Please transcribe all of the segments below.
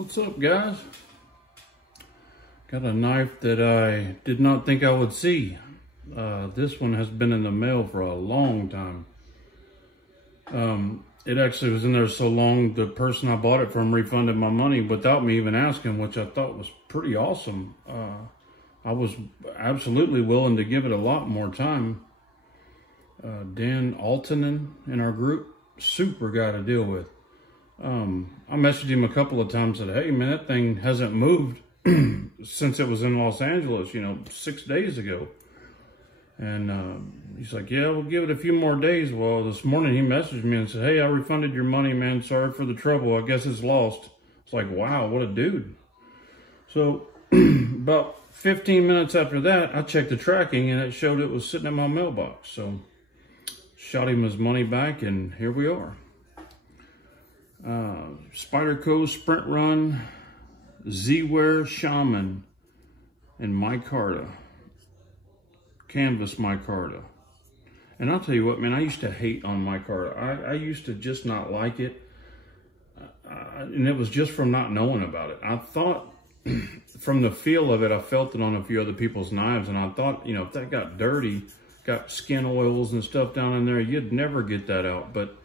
What's up, guys? Got a knife that I did not think I would see. This one has been in the mail for a long time. It actually was in there so long, the person I bought it from refunded my money without me even asking, which I thought was pretty awesome. I was absolutely willing to give it a lot more time. Dan Altonen in our group, super guy to deal with. I messaged him a couple of times, said, hey man, that thing hasn't moved since it was in Los Angeles, 6 days ago. And he's like, yeah, we'll give it a few more days. Well, this morning he messaged me and said, hey, I refunded your money, man. Sorry for the trouble. I guess it's lost. It's like, wow, what a dude. So about 15 minutes after that, I checked the tracking and it showed it was sitting in my mailbox. So shot him his money back and here we are. Spyderco Sprint Run, Zwear Shaman, and Micarta. Canvas Micarta. And I'll tell you what, man, I used to hate on Micarta. I used to just not like it. And it was just from not knowing about it. I thought, from the feel of it, I felt it on a few other people's knives. And I thought, if that got dirty, got skin oils and stuff down in there, you'd never get that out. But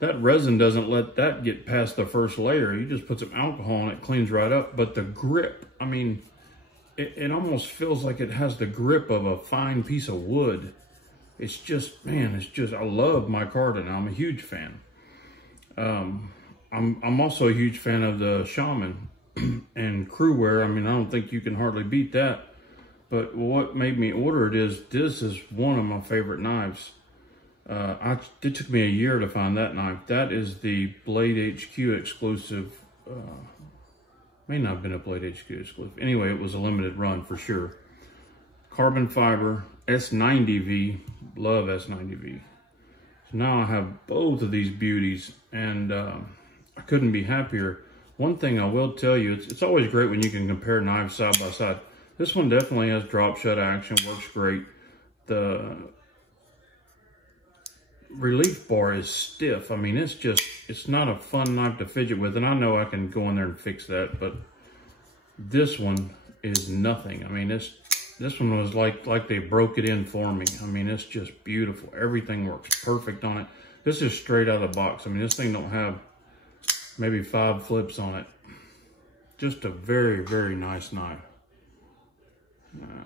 that resin doesn't let that get past the first layer. You just put some alcohol on it, cleans right up. But the grip, I mean, it almost feels like it has the grip of a fine piece of wood. It's just, man, I love Micarta and I'm a huge fan. I'm also a huge fan of the Shaman and Cruwear. I mean, I don't think you can hardly beat that. But what made me order it is, this is one of my favorite knives. It took me a year to find that knife. That is the Blade HQ exclusive. May not have been a Blade HQ exclusive. Anyway, it was a limited run for sure. Carbon fiber, S90V. Love S90V. So now I have both of these beauties and I couldn't be happier. One thing I will tell you, it's always great when you can compare knives side by side. This one definitely has drop shut action, works great. The relief bar is stiff. I mean, it's not a fun knife to fidget with, and I know I can go in there and fix that, but this one is nothing. I mean, this one was like they broke it in for me. I mean, it's just beautiful. Everything works perfect on it. This is straight out of the box. I mean, this thing don't have maybe 5 flips on it. Just a very, very nice knife.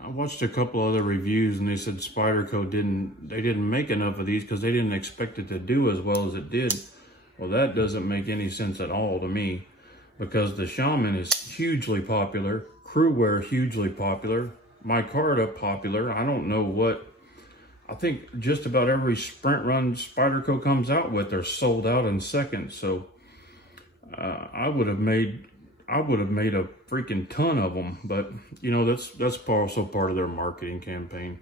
I watched a couple other reviews and they said Spyderco didn't make enough of these because they didn't expect it to do as well as it did. Well, that doesn't make any sense at all to me, because the Shaman is hugely popular, Cruwear hugely popular, Micarta popular. I don't know what, I think just about every sprint run Spyderco comes out with, they're sold out in seconds. So I would have made a freaking ton of them, but that's also part of their marketing campaign.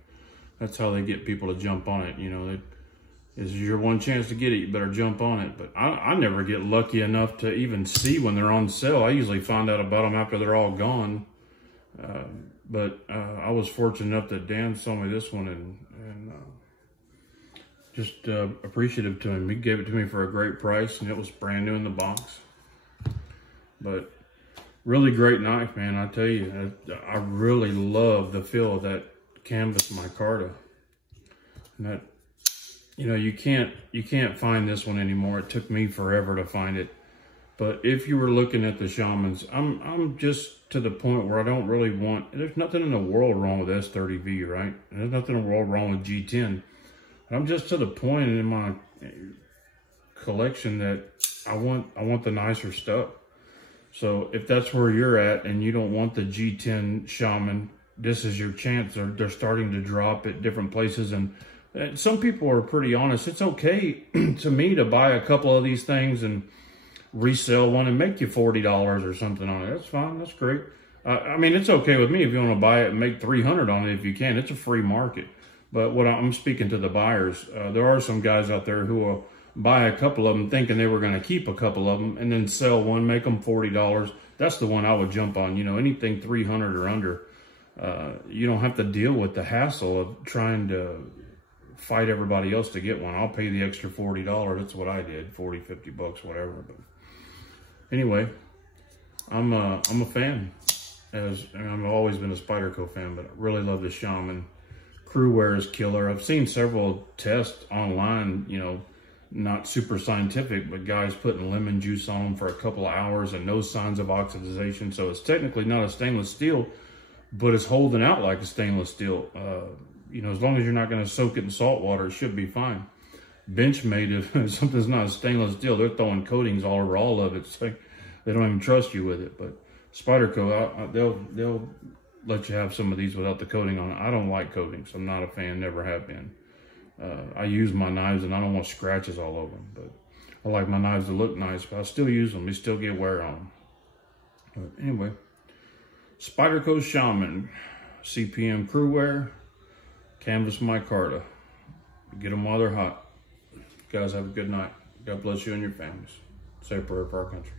That's how they get people to jump on it. This is your one chance to get it, you better jump on it. But I never get lucky enough to even see when they're on sale. I usually find out about them after they're all gone. But I was fortunate enough that Dan saw me this one and just appreciative to him. He gave it to me for a great price and it was brand new in the box. But really great knife, man. I tell you, I really love the feel of that canvas Micarta. And that, you can't find this one anymore. It took me forever to find it. But if you were looking at the Shamans, I'm just to the point where I don't really want, there's nothing in the world wrong with S30V, right? There's nothing in the world wrong with G10. I'm just to the point in my collection that I want the nicer stuff. So if that's where you're at and you don't want the G10 Shaman, this is your chance. They're starting to drop at different places. And some people are pretty honest. It's okay to me to buy a couple of these things and resell one and make you $40 or something on it. That's fine. That's great. I mean, it's okay with me if you want to buy it and make $300 on it if you can. It's a free market. But what I'm speaking to the buyers, there are some guys out there who will buy a couple of them thinking they were going to keep a couple of them and then sell one, make them $40. That's the one I would jump on. Anything 300 or under, you don't have to deal with the hassle of trying to fight everybody else to get one. I'll pay the extra $40. That's what I did, 40, 50 bucks, whatever. But anyway, I'm a fan. I've always been a Spyderco fan, but I really love the Shaman. Cruwear is killer. I've seen several tests online, you know, not super scientific, but guys putting lemon juice on them for a couple of hours and no signs of oxidization. So it's technically not a stainless steel, but it's holding out like a stainless steel. You know, as long as you're not going to soak it in salt water, it should be fine. Benchmade, if something's not a stainless steel, they're throwing coatings all over all of it. It's like they don't even trust you with it. But Spyderco, they'll let you have some of these without the coating on it. I don't like coatings. I'm not a fan, never have been. I use my knives and I don't want scratches all over them. But I like my knives to look nice, but I still use them. They still get wear on them. But anyway, Spyderco Shaman, CPM Cruwear, Canvas Micarta. Get them while they're hot. Guys, have a good night. God bless you and your families. Say a prayer for our country.